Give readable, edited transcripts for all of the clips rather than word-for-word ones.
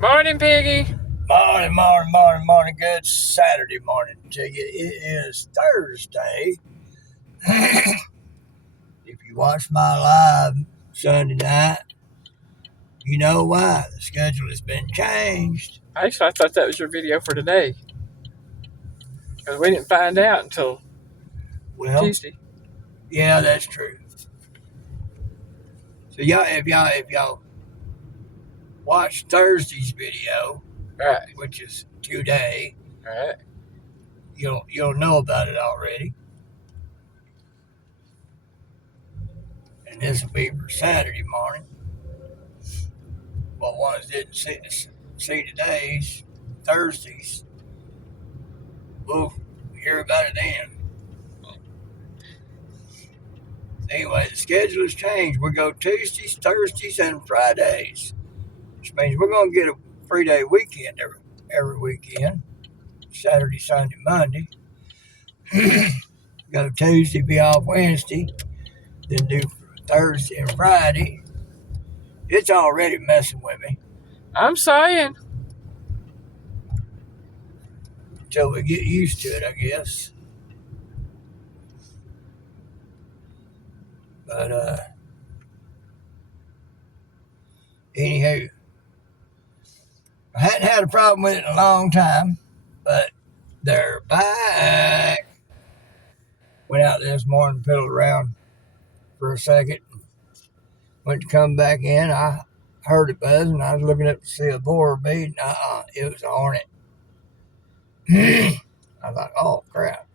Morning, Piggy. Morning. Good Saturday morning to you. It is Thursday. If you watch my live Sunday night, you know why. The schedule has been changed. Actually, I thought that was your video for today. Because we didn't find out until Well, Tuesday. yeah, that's true. So if y'all watch Thursday's video, Right. which is today, Right. you'll know about it already. And this will be for Saturday morning. Well, ones didn't see today's, Thursdays. We'll hear about it then. Anyway, the schedule has changed. We go Tuesdays, Thursdays, and Fridays, which means we're going to get a 3-day weekend every weekend. Saturday, Sunday, Monday. Go Tuesday, be off Wednesday, then do Thursday and Friday. It's already messing with me I'm saying. until we get used to it, I guess. But anywho, I hadn't had a problem with it in a long time, but they're back. Went out this morning, piddled around for a second. Went to come back in. I heard it buzzing. I was looking up to see a boar beat. It was a hornet. I thought, oh crap.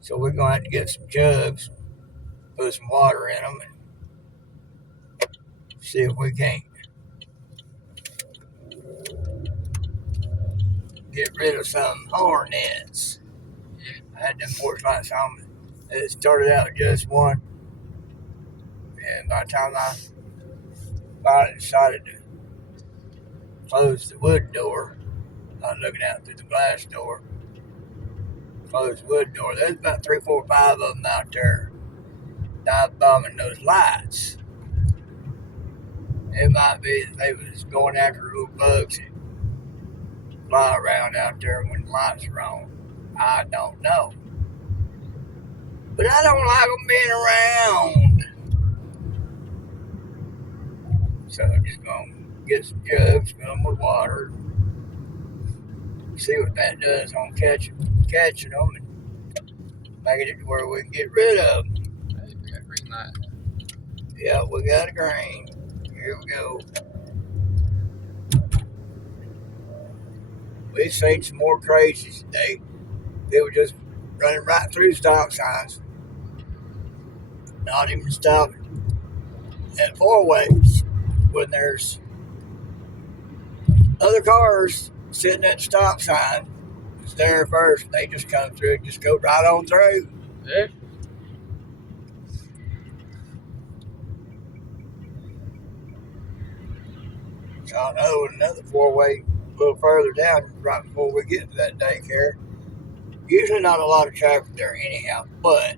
So we're going to have to get some jugs, put some water in them, and see if we can't get rid of some hornets. I had them porch lights on. It started out with just one. And by the time I finally decided to close the wood door, I was looking out through the glass door, closed the wood door. There's about 3, 4, 5 of them out there dive bombing those lights. It might be that they was going after little bugs that fly around out there when the lights are on. I don't know. But I don't like them being around. So I'm just going to get some jugs, fill them with water, see what that does on catching them and making it to where we can get rid of them. Hey, we got green light. Yeah, we got a green. Here we go. We've seen some more crazies today. They were just running right through stop signs, not even stopping at 4-ways when there's other cars sitting at the stop sign. It's there first. They just come through and just go right on through. Yeah. So I know another 4-way a little further down, right before we get to that daycare. Usually not a lot of traffic there anyhow, but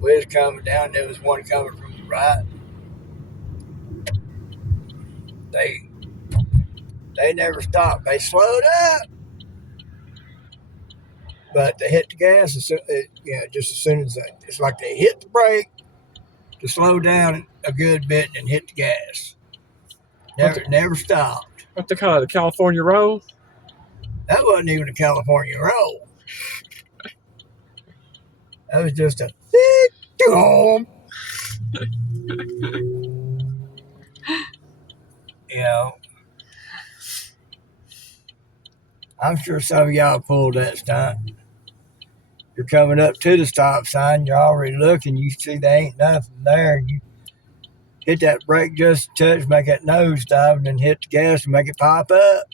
we was coming down. There was one coming from the right. They never stopped. They slowed up, but they hit the gas just as soon as it's like they hit the brake to slow down a good bit and hit the gas. Never stopped. What they call it? The California roll? That wasn't even a California roll. That was just a you know. I'm sure some of y'all pulled that stunt. You're coming up to the stop sign, you're already looking, you see there ain't nothing there, and you hit that brake just a touch, make that nose dive, and then hit the gas and make it pop up.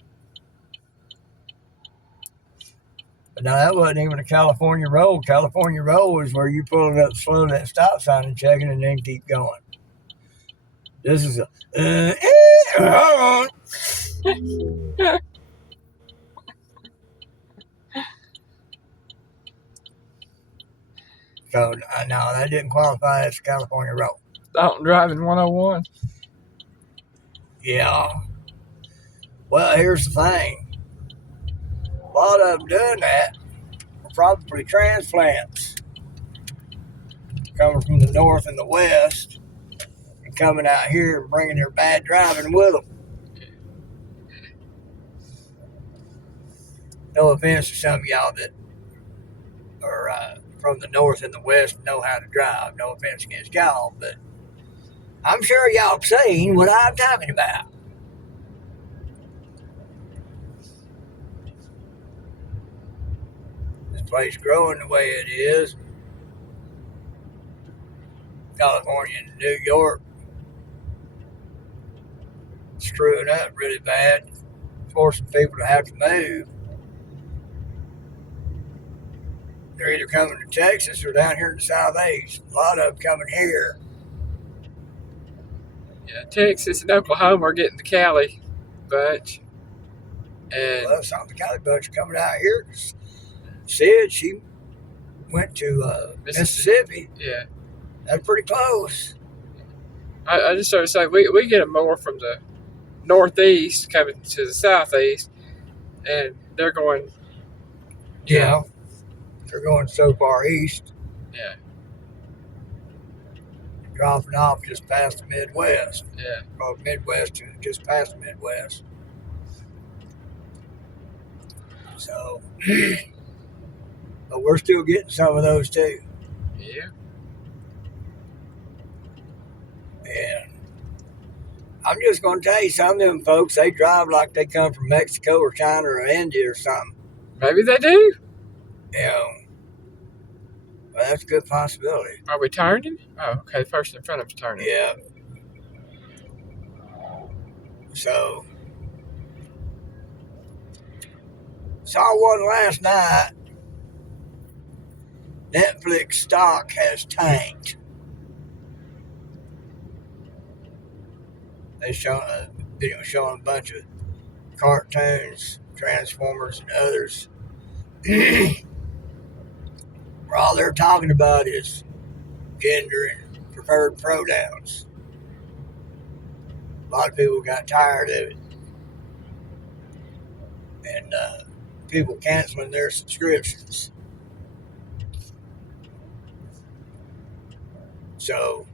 But now that wasn't even a California roll. California roll is where you pull it up slow to that stop sign and checking and then keep going. This is a hold on. So no, that didn't qualify as a California roll. Dalton driving 101. Yeah. Well, here's the thing. A lot of them doing that are probably transplants coming from the north and the west and coming out here and bringing their bad driving with them. No offense to some of y'all that are from the north and the west and know how to drive. No offense against y'all, but I'm sure y'all have seen what I'm talking about. This place growing the way it is, California and New York, screwing up really bad, forcing people to have to move. They're either coming to Texas or down here in the southeast. A lot of them coming here. Yeah, Texas and Oklahoma are getting the Cali bunch. And Well, some of the Cali bunch are coming out here. Sid, she went to Mississippi. Yeah. That's pretty close. I just started saying we get them more from the northeast coming to the southeast, and they're going. Yeah. They're going so far east. Yeah. Dropping off just past the Midwest. Yeah. Or Midwest, just past the Midwest. So, but we're still getting some of those too. Yeah. And I'm just going to tell you, some of them folks, they drive like they come from Mexico or China or India or something. Maybe they do. You know, well, that's a good possibility. Are we turning? Oh, okay. The person in front of us turning. Yeah. So, saw one last night. Netflix stock has tanked. They showing a video showing a bunch of cartoons, Transformers and others. Where all they're talking about is gender and preferred pronouns. A lot of people got tired of it. And people canceling their subscriptions. So,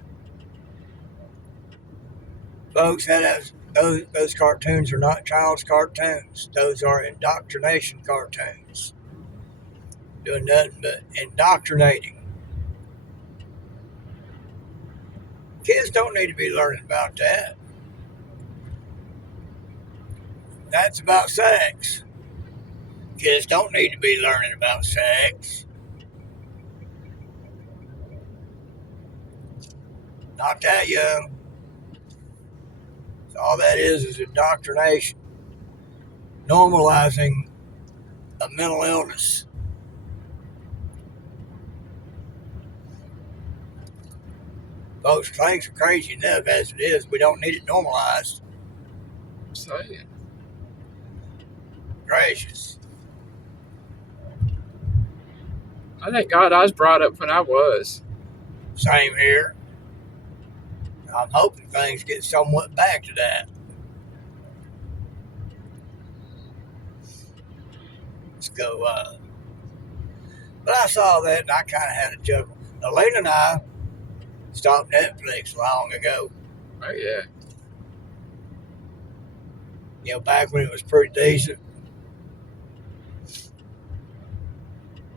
folks, those cartoons are not child's cartoons. Those are indoctrination cartoons. Doing nothing but indoctrinating. Kids don't need to be learning about that. That's about sex. Kids don't need to be learning about sex. Not that young. So all that is indoctrination. Normalizing a mental illness. Folks, things are crazy enough as it is. We don't need it normalized. I'm saying. Gracious. I thank God I was brought up when I was. Same here. I'm hoping things get somewhat back to that. Let's go. But I saw that and I kind of had a chuckle. Elena and I stopped Netflix long ago. Oh, yeah. You know, back when it was pretty decent.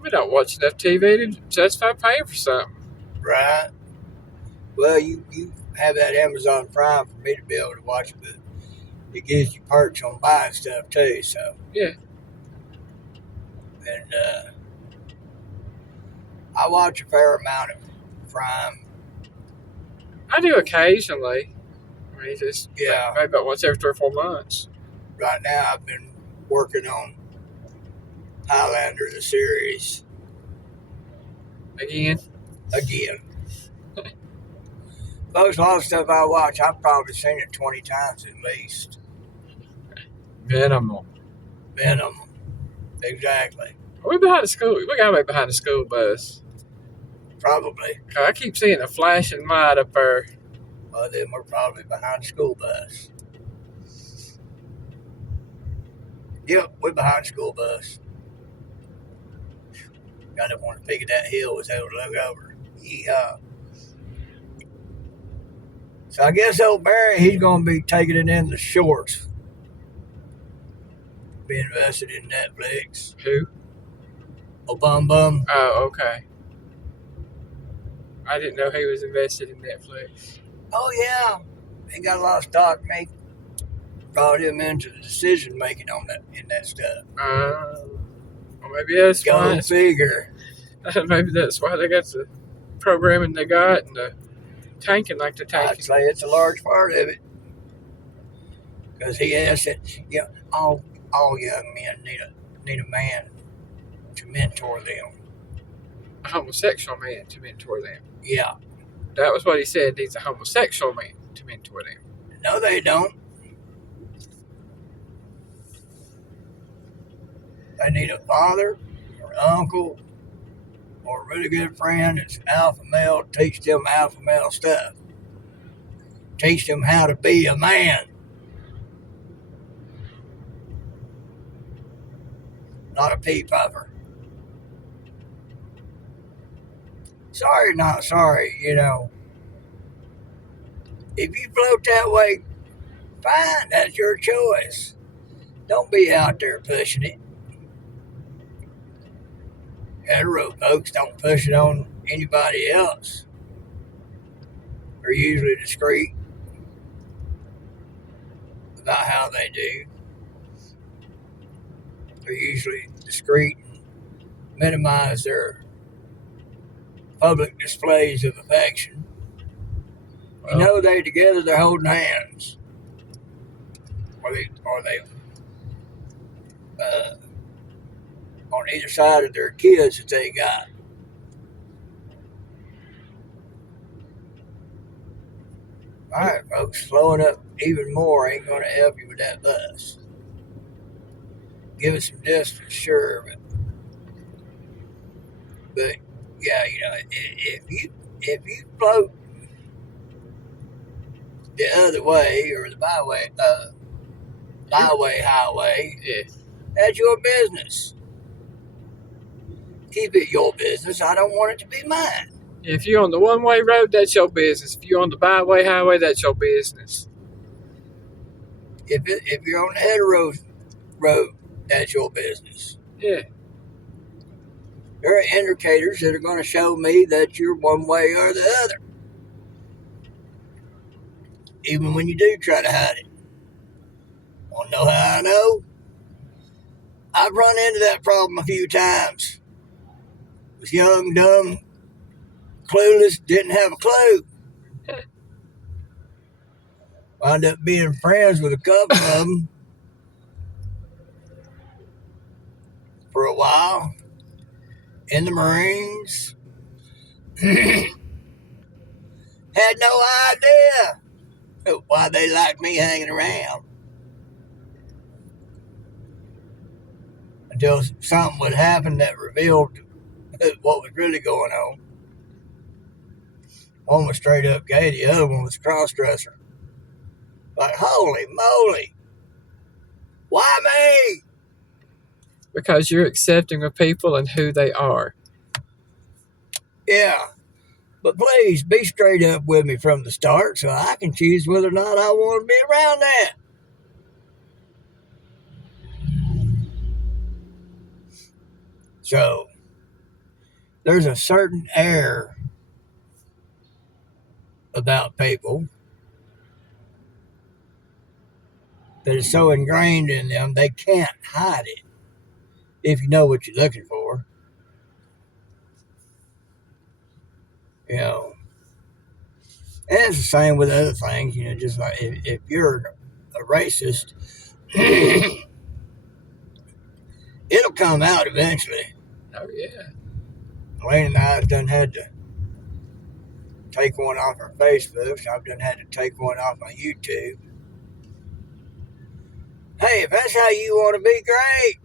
We don't watch enough TV to justify paying for something. Right. Well, you have that Amazon Prime for me to be able to watch it, but it gives you perks on buying stuff too, so. Yeah. And I watch a fair amount of Prime. I do occasionally. I mean, just Yeah. maybe about once every 3 or 4 months. Right now I've been working on Highlander, the series. Again. Folks, a lot of stuff I watch, I've probably seen it 20 times at least. Minimal. Exactly. Are we behind the school? We gotta be behind the school bus. Probably. I keep seeing a flashing light up there. Well, then we're probably behind the school bus. Yep, we're behind the school bus. I didn't want to pick at that hill, was able to look over. Yeah. So I guess old Barry, he's going to be taking it in the shorts. Be invested in Netflix. Who? Oh, Bum. Oh, okay. I didn't know he was invested in Netflix. Oh, yeah. He got a lot of stock, and they brought him into the decision making on that in that stuff. Well, maybe that's why. Go figure. Maybe that's why they got the programming they got and the tanking like the tanking. I'd say it's a large part of it. Because he asked it, all young men need a man to mentor them. A homosexual man to mentor them. Yeah. That was what he said. He's a homosexual man to mentor them. No, they don't. They need a father or uncle or a really good friend that's alpha male to teach them alpha male stuff. Teach them how to be a man. Not a pea puffer. Sorry, not sorry, If you float that way, fine, that's your choice. Don't be out there pushing it. Hetero folks don't push it on anybody else. They're usually discreet about how they do. They're usually discreet and minimize their public displays of affection. Well, they together, they're holding hands. Or they on either side of their kids that they got. All right, folks, slowing up even more ain't going to help you with that bus. Give it some distance, sure, but yeah, if you float the other way or the byway, highway, yeah, that's your business. Keep it your business. I don't want it to be mine. If you're on the one-way road, that's your business. If you're on the byway highway, that's your business. If you're on the hetero road, that's your business. Yeah. There are indicators that are going to show me that you're one way or the other. Even when you do try to hide it. Want to know how I know? I've run into that problem a few times. Was young, dumb, clueless, didn't have a clue. Wound up being friends with a couple of them for a while in the Marines. Had no idea why they liked me hanging around. Until something would happen that revealed what was really going on. One was straight up gay, the other one was a cross-dresser. Like, holy moly. Why me? Because you're accepting of people and who they are. Yeah. But please be straight up with me from the start so I can choose whether or not I want to be around that. So, there's a certain air about people that is so ingrained in them they can't hide it if you know what you're looking for. And it's the same with other things, just like if you're a racist, it'll come out eventually. Oh, yeah. Elaine and I have done had to take one off our Facebook. I've done had to take one off my YouTube. Hey, if that's how you want to be, great.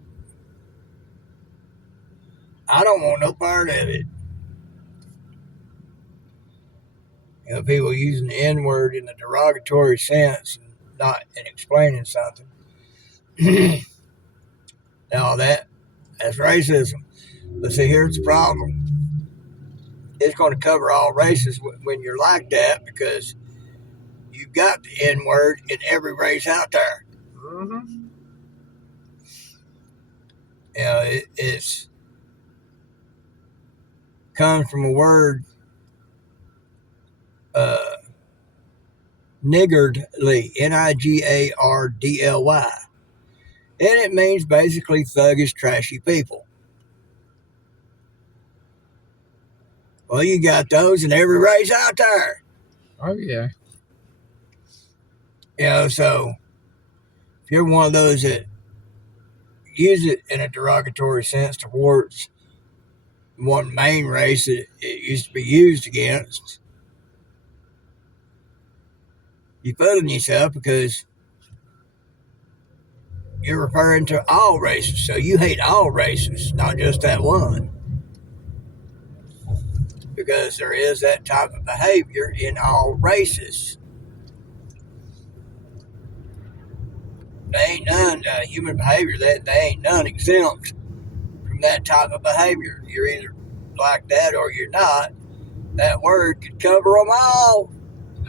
I don't want no part of it. People using the N-word in a derogatory sense and not in explaining something. Now that's racism. But see, here's the problem. It's going to cover all races when you're like that, because you've got the N word in every race out there. Mm-hmm. You know, it's comes from a word, niggardly, Nigardly, and it means basically thuggish, trashy people. Well, you got those in every race out there. Oh yeah. You know, so if you're one of those that use it in a derogatory sense towards one main race that it used to be used against, you're fooling yourself, because you're referring to all races. So you hate all races, not just that one. Because there is that type of behavior in all races. There ain't none human behavior, that they ain't none exempt from that type of behavior. You're either like that or you're not. That word could cover them all.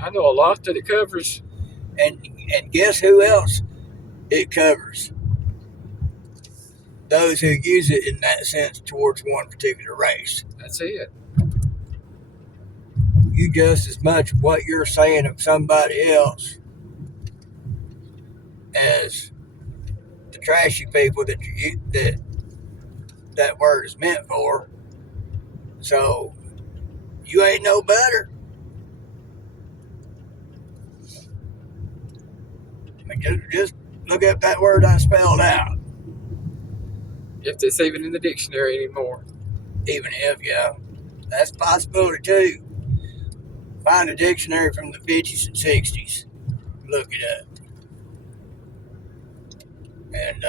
I know a lot that it covers. And guess who else it covers? Those who use it in that sense towards one particular race. That's it. You just as much what you're saying of somebody else as the trashy people that word is meant for. So you ain't no better. I mean, just look up that word I spelled out. If it's even in the dictionary anymore. Even if, yeah, that's a possibility too. Find a dictionary from the 50s and 60s. Look it up. And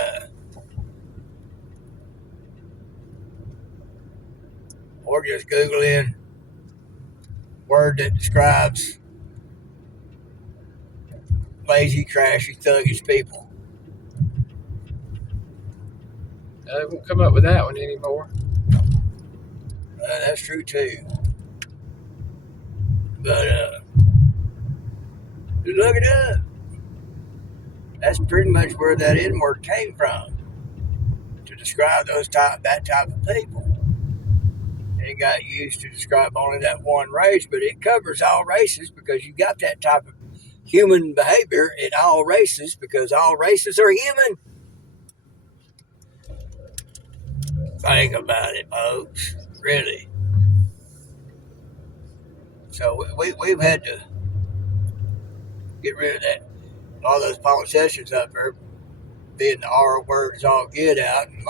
or just Google in word that describes lazy, trashy, thuggish people. I won't come up with that one anymore. That's true too. But just look it up. That's pretty much where that N word came from, to describe that type of people. And it got used to describe only that one race, but it covers all races, because you got that type of human behavior in all races, because all races are human. Think about it, folks. Really. So we've had to get rid of that. A lot of those politicians up there being the R word is all get out, and a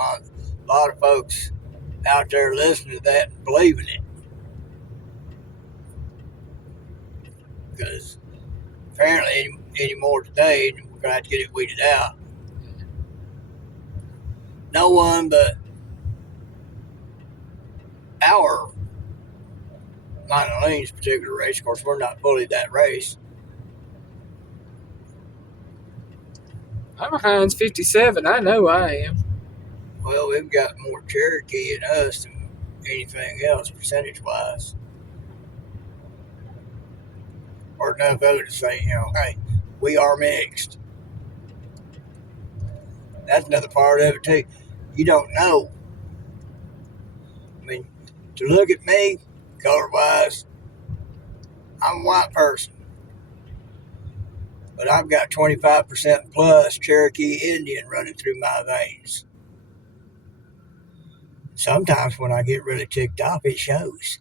lot of folks out there listening to that and believing it. Because apparently anymore today, we're going to have to get it weeded out. No one but our Mine and Lean's particular race, of course, we're not fully that race. I'm a Heinz 57. I know I am. Well, we've got more Cherokee in us than anything else, percentage-wise. Or enough of it to say, hey, we are mixed. That's another part of it, too. You don't know. I mean, to look at me, color-wise, I'm a white person. But I've got 25% plus Cherokee Indian running through my veins. Sometimes when I get really ticked off, it shows.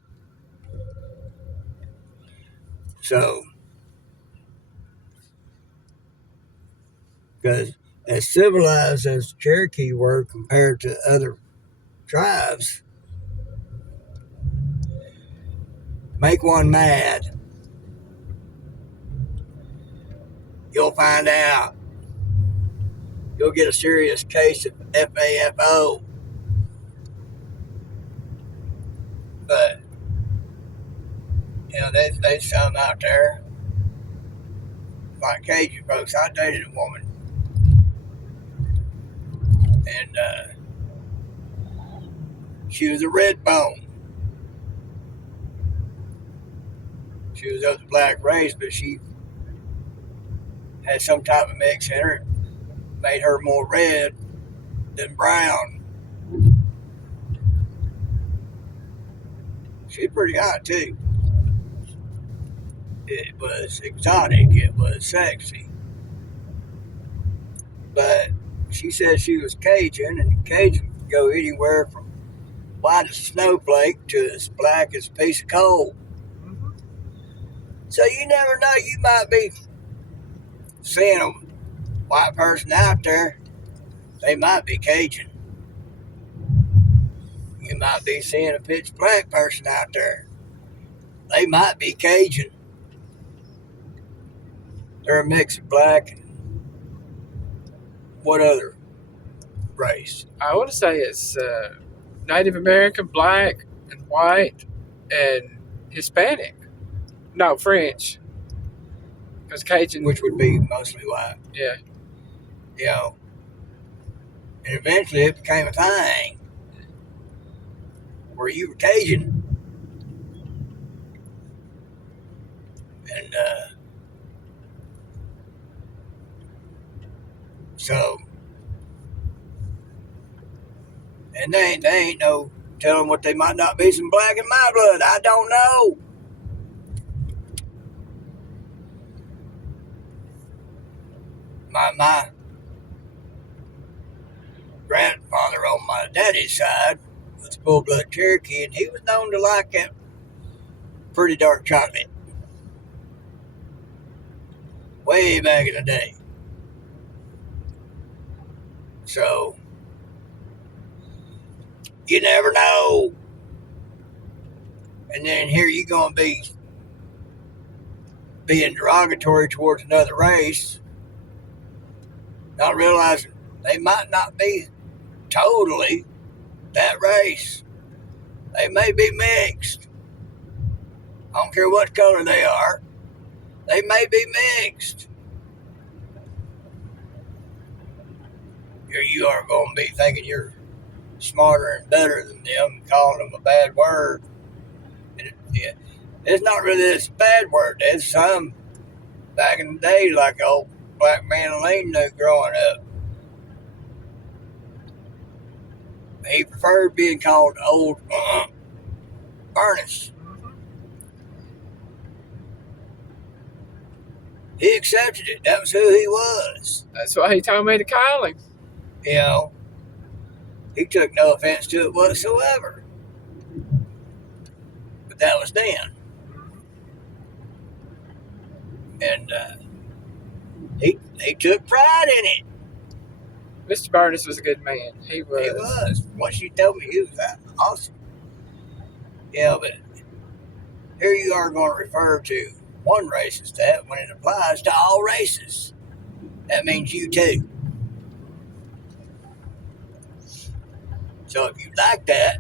So, because as civilized as the Cherokee were compared to other tribes, make one mad. You'll find out. You'll get a serious case of FAFO. But, there's some out there, like Cajun folks. I dated a woman, and She was a red bone. She was of the black race, but she had some type of mix in her. Made her more red than brown. She's pretty hot too. It was exotic. It was sexy. But she said she was Cajun, and Cajun could go anywhere from white as a snowflake to as black as a piece of coal. Mm-hmm. So you never know. You might be seeing a white person out there. They might be Cajun. You might be seeing a pitch black person out there. They might be Cajun. They're a mix of black and what other race? I want to say it's Native American, black, and white, and Hispanic. No, French. Because Cajun. Which would be mostly white. Yeah. You know. And eventually it became a thing where you were Cajun. And so, and they ain't no telling what they might not be some black in my blood. I don't know. My grandfather on my daddy's side was full-blood Cherokee, and he was known to like that pretty dark chocolate. Way back in the day. So, you never know. And then here you going to be being derogatory towards another race, not realizing they might not be totally that race. They may be mixed. I don't care what color they are. They may be mixed. Here you are going to be thinking you're smarter and better than them, calling them a bad word. And it's not really this bad word. There's some back in the day, like old black man Lane knew growing up. He preferred being called old Ernest. He accepted it. That was who he was. That's why he told me to call him. You know, he took no offense to it whatsoever. But that was then. And he took pride in it. Mr. Burness was a good man. He was. He was. Once you told me he was that awesome. Yeah, but here you are going to refer to one race as that when it applies to all races. That means you too. So if you like that,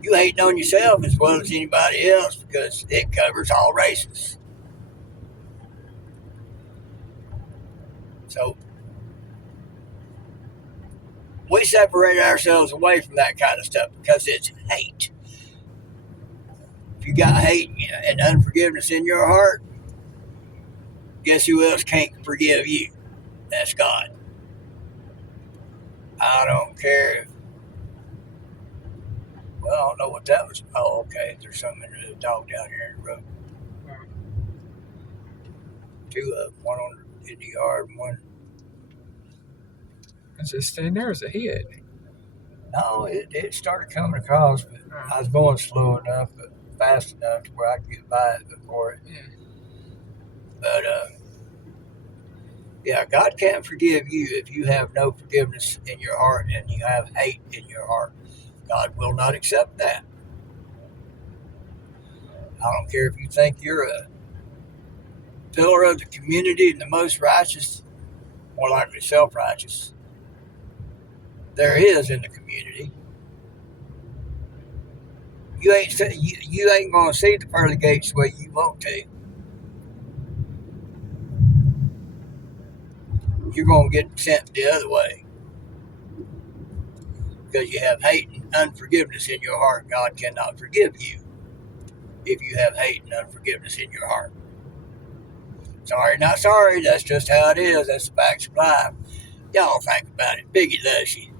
you hating on yourself as well as anybody else because it covers all races. So we separate ourselves away from that kind of stuff because it's hate. If you got hate and unforgiveness in your heart, guess who else can't forgive you? That's God. I don't care. Well, I don't know what that was. Oh, okay. There's something in the dog down here in the road. Two of them, one in the yard and one. I just stand there as a hit. No, it started coming across, but I was going slow enough, but fast enough to where I could get by it before it. Yeah. But, yeah, God can't forgive you if you have no forgiveness in your heart and you have hate in your heart. God will not accept that. I don't care if you think you're a pillar of the community and the most righteous, more likely self-righteous there is in the community. You ain't going to see the pearly gates the way you want to. You're going to get sent the other way. Because you have hate and unforgiveness in your heart, God cannot forgive you if you have hate and unforgiveness in your heart. Sorry, not sorry. That's just how it is. That's the facts of life. Y'all think about it. Biggie loves you.